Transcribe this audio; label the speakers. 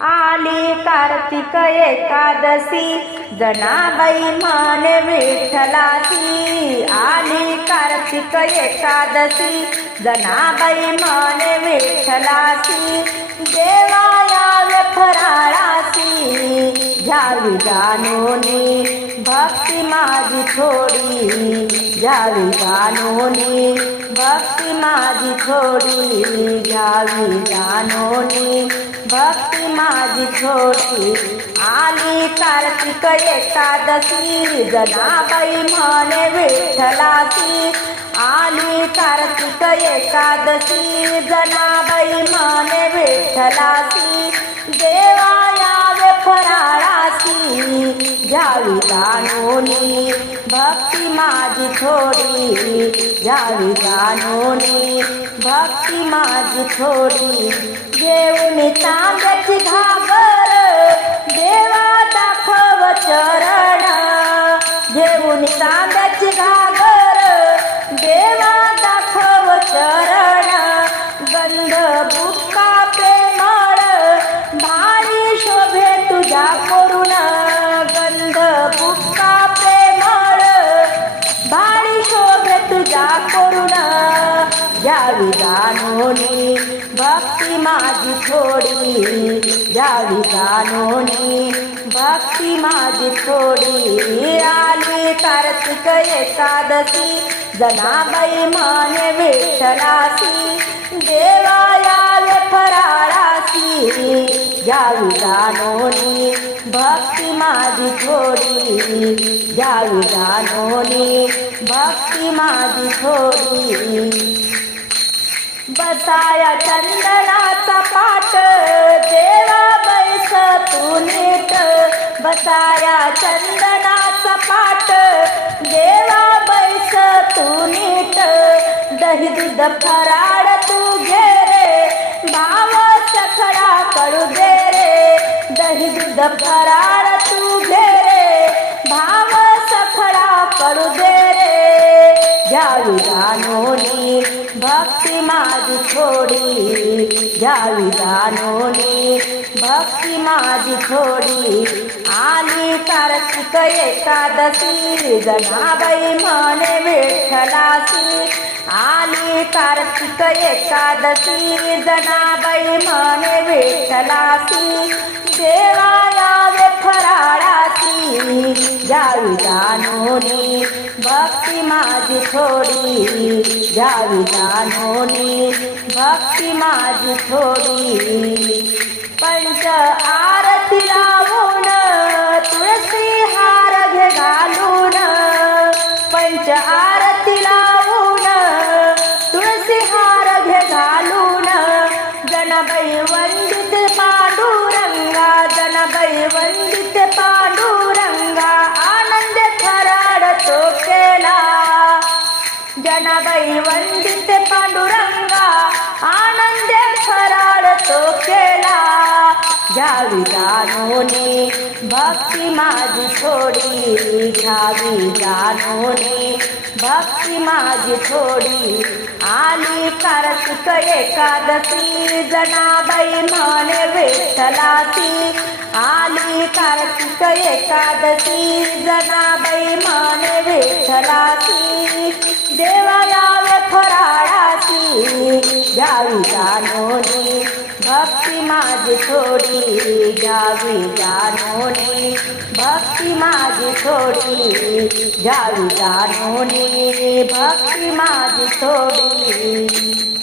Speaker 1: आली कार्तिक एकादशी. जनाबाई म्हणे विठ्ठलाची आली कार्तिक एकादशी. जनाबाई म्हणे विठ्ठलाची देवाया फराळासी. फराळाची घ्यावी जाणूनी भक्ती माझी थोडी. घ्यावी जाणूनी भक्ती माझी थोडी. घ्यावी जाणूनी भक्ती माझी छोटी. आली कार्तिक एकादशी जनाबाई म्हणे विठ्ठलाची आली कार्तिक एकादशी जनाबाई म्हणे विठ्ठलाची देवा यावे फराळाची जावी जाणूनी भक्ती माझी थोडी जावी जाणूनी भक्ती माझी थोडी घेऊन तांब्याची घागर घ्यावी भक्ती माझी थोडी. घ्यावी जाणूनी भक्ती माझी थोडी. आली कार्तिक एकादशी जनाबाई म्हणे विठ्ठलासी देवा फराळासी फराळाची घ्यावी भक्ती माझी थोडी. घ्यावी जाणूनी भक्ती माझी थोडी. बसाया चंदनाचा पाट देवा बैस तू नीट. बसाया चंदनाचा पाट देवा बैस तू नीट. दही दूध फराळ तू घे रे. भाव सखडा करू दे रे. दही दूध फराळ तू घे रे. भाव सखडा करू दे रे. घ्यावी जाणूनी भक्ती माझी थोडी घ्यावी जाणूनी. भक्ती माझी थोडी आली कार्तिक एकादशी. जनाबाई म्हणे विठ्ठलासी आली कार्तिक एकादशी. जनाबाई म्हणे विठ्ठलासी देवा फराळाची घ्यावी भक्ती माझी थोडी. घ्यावी जाणूनी भक्ती माझी थोडी. पंच आरतीला जनाबाई वंदित पांडुरंगा आनंद फराळ तो केला. घ्यावी जाणूनी भक्ती माझी थोडी घ्यावी जाणूनी भक्ती माझी थोडी कार्तिक एकादशी जनाबाई म्हणे विठ्ठलाची आली कार्तिक एकादशी जनाबाई म्हणे विठ्ठलाची देवा यावे फराळाची घ्यावी जाणूनी. भक्ती माझी थोडी घ्यावी जानोनी भक्ती माझी थोडी घ्यावी जाणून भक्ती माझी थोडी